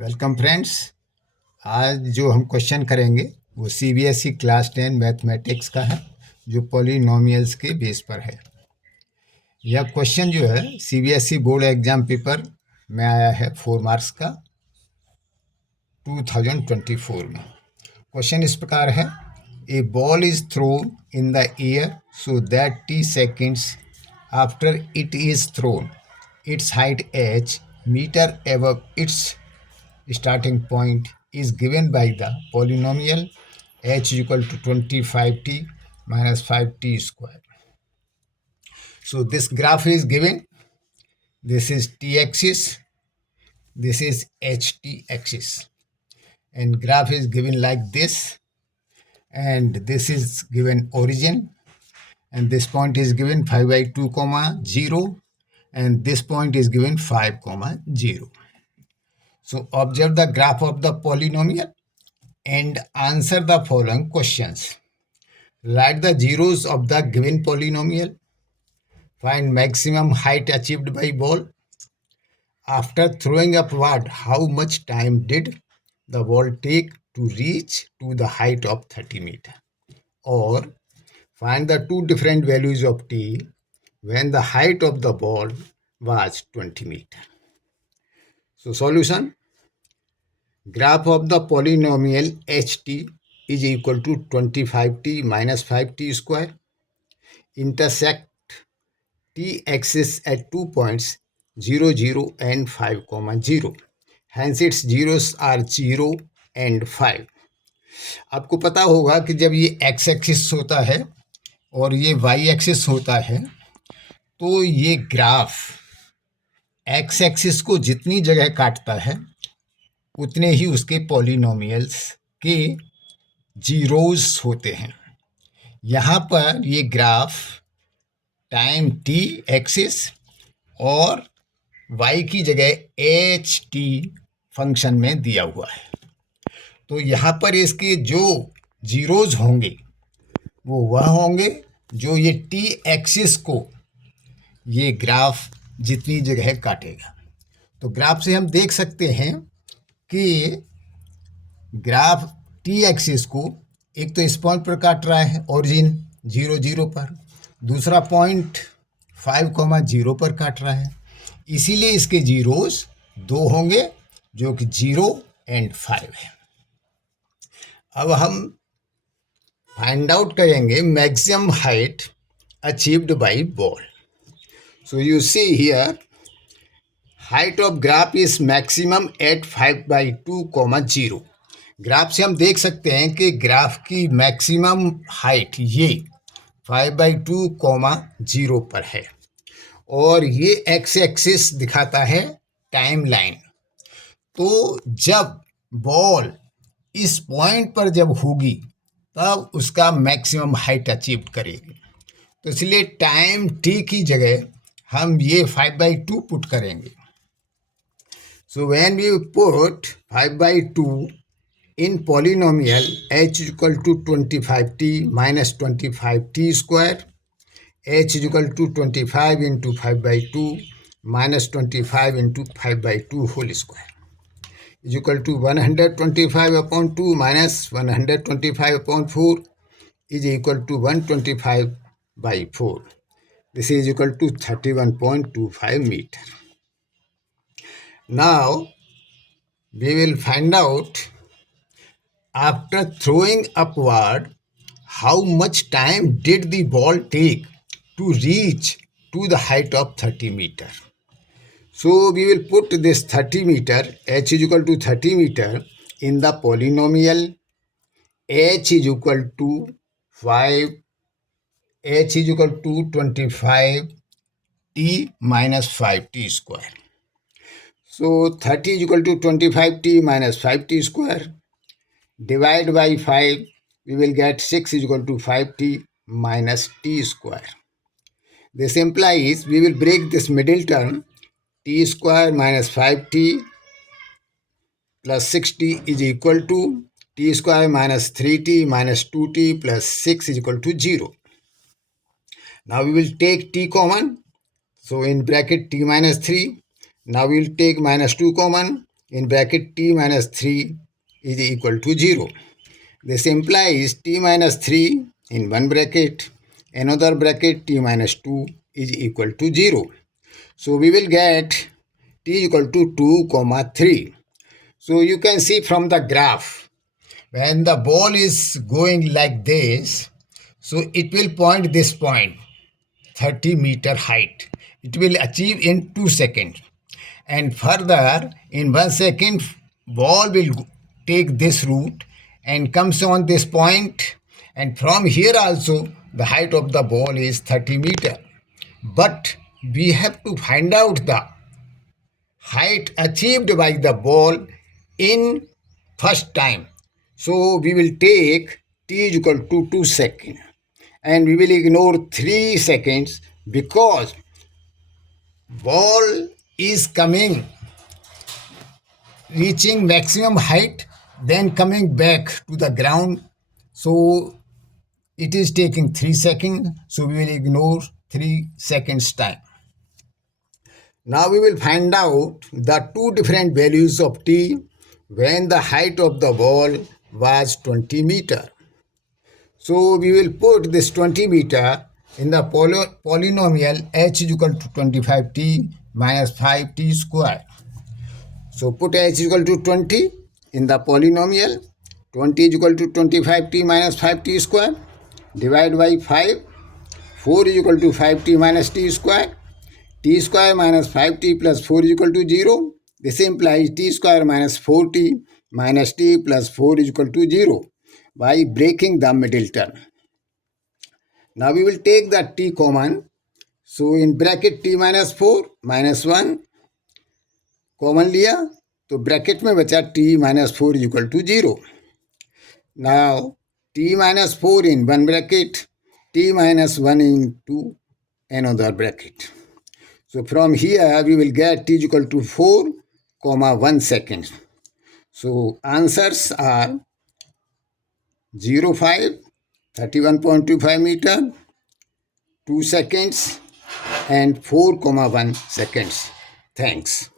Welcome friends. आज जो हम क्वेश्चन करेंगे वो सीबीएसई क्लास 10 मैथमेटिक्स का है, जो पॉलिनोमियल्स के बेस पर है। यह क्वेश्चन जो है सीबीएसई बोर्ड एग्जाम पेपर में आया है 4 मार्क्स का 2024 में। क्वेश्चन इस प्रकार है, a ball is thrown in the air so that T seconds after it is thrown its height h metre above its starting point is given by the polynomial h is equal to 25t minus 5t square. So this graph is given. This is t-axis. This is ht-axis. And graph is given like this. And this is given origin. And this point is given 5 by 2 comma 0. And this point is given 5 comma 0. So observe the graph of the polynomial and answer the following questions. Write the zeros of the given polynomial. Find maximum height achieved by ball. After throwing upward, how much time did the ball take to reach to the height of 30 meter? Or find the two different values of t when the height of the ball was 20 meter. So solution. Graph of the polynomial ht is equal to 25t minus 5t square. Intersect t-axis at 2 points 0, 0 and 5, 0. Hence its zeros are 0 and 5. आपको पता होगा कि जब ये x axis होता है और ये y एक्सिस होता है तो ये ग्राफ x एक्सिस को जितनी जगह काटता है उतने ही उसके पॉलिनोमियल्स के जीरोज होते हैं। यहाँ पर ये ग्राफ टाइम t एक्सिस और y की जगह एच टी फंक्शन में दिया हुआ है, तो यहाँ पर इसके जो जीरोज होंगे वो वह होंगे जो ये t एक्सिस को ये ग्राफ जितनी जगह काटेगा। तो ग्राफ से हम देख सकते हैं कि ग्राफ t एक्सिस को एक तो इस पॉइंट पर काट रहा है ओरिजिन 0, 0 पर, दूसरा पॉइंट 5, 0 पर काट रहा है, इसीलिए इसके जीरोस 2 होंगे जो कि 0 एंड 5 है। अब हम फाइंड आउट करेंगे maximum height achieved by ball. So you see here height of graph is maximum at 5 by 2, 0। Graph से हम देख सकते हैं कि ग्राफ की मैक्सिमम हाइट ये 5 by 2, 0 पर है और ये एक्स एक्सिस दिखाता है टाइम लाइन। तो जब बॉल इस पॉइंट पर जब होगी तब उसका मैक्सिमम हाइट अचीव करेगी, तो इसलिए टाइम टी की जगह हम ये 5 by 2 पुट करेंगे। So when we put 5 by 2 in polynomial h is equal to 25t minus 25t square, h is equal to 25 into 5 by 2 minus 25 into 5 by 2 whole square is equal to 125 upon 2 minus 125 upon 4 is equal to 125 by 4. This is equal to 31.25 meter. Now we will find out after throwing upward how much time did the ball take to reach to the height of 30 meter. So we will put this 30 meter, h is equal to 30 meter in the polynomial h is equal to 5, h is equal to 25 t minus 5t square. So 30 is equal to 25t minus 5t square. Divide by 5, we will get 6 is equal to 5t minus t square. This implies we will break this middle term, t square minus 5t plus 6t is equal to t square minus 3t minus 2t plus 6 is equal to 0. Now we will take t common. So in bracket t minus 3. Now we will take minus 2 common. in bracket t minus 3 is equal to 0. This implies t minus 3 in one bracket, another bracket t minus 2 is equal to 0. So we will get t equal to 2 comma 3. So you can see from the graph, when the ball is going like this, so it will point this point, 30-meter height. It will achieve in 2 seconds. And further, in 1 second, ball will take this route and comes on this point. And from here also, the height of the ball is 30 meter. But we have to find out the height achieved by the ball in first time. So we will take t is equal to 2 seconds and we will ignore 3 seconds because ball is coming reaching maximum height then coming back to the ground, so it is taking 3 seconds, so we will ignore 3 seconds time. Now we will find out the two different values of t when the height of the ball was 20 meter. So we will put this 20 meter in the polynomial h is equal to 25t minus 5t square. So put h is equal to 20 in the polynomial. 20 is equal to 25t minus 5t square. Divide by 5. 4 is equal to 5t minus t square. T square minus 5t plus 4 is equal to 0. This implies t square minus 4t minus t plus 4 is equal to 0 by breaking the middle term. Now we will take the t common. So in bracket t minus 4 minus 1 common लिया तो bracket में बचा t minus 4 is equal to 0. Now t minus 4 in one bracket, t minus 1 into another bracket. So from here we will get t is equal to 4 comma 1 second. So answers are 0.5, 31.25 meter, 2 seconds and 4 comma 1 seconds. Thanks.